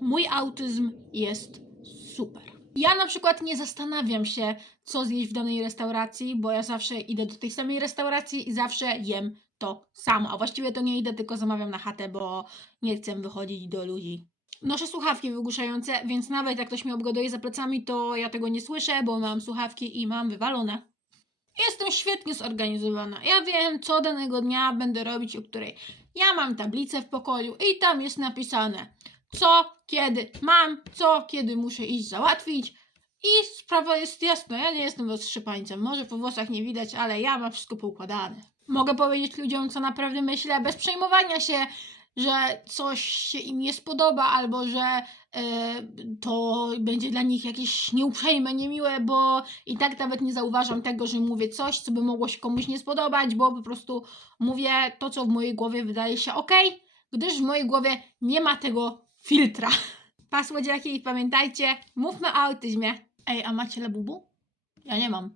mój autyzm jest super. Ja na przykład nie zastanawiam się, co zjeść w danej restauracji, bo ja zawsze idę do tej samej restauracji i zawsze jem to samo. A właściwie to nie idę, tylko zamawiam na chatę, bo nie chcę wychodzić do ludzi. Noszę słuchawki wygłuszające, więc nawet jak ktoś mnie obgaduje za plecami, to ja tego nie słyszę, bo mam słuchawki i mam wywalone. Jestem świetnie zorganizowana. Ja wiem, co danego dnia będę robić, o której. Ja mam tablicę w pokoju i tam jest napisane, co, kiedy mam, co, kiedy muszę iść załatwić. I sprawa jest jasna. Ja nie jestem roztrzypańcem. Może po włosach nie widać, ale ja mam wszystko poukładane. Mogę powiedzieć ludziom, co naprawdę myślę, bez przejmowania się, że coś się im nie spodoba, albo że e, to będzie dla nich jakieś nieuprzejme, niemiłe, bo i tak nawet nie zauważam tego, że mówię coś, co by mogło się komuś nie spodobać, bo po prostu mówię to, co w mojej głowie wydaje się ok, gdyż w mojej głowie nie ma tego filtra. Pasłodziaki, pamiętajcie, mówmy o autyzmie. Ej, a macie labubu? Ja nie mam.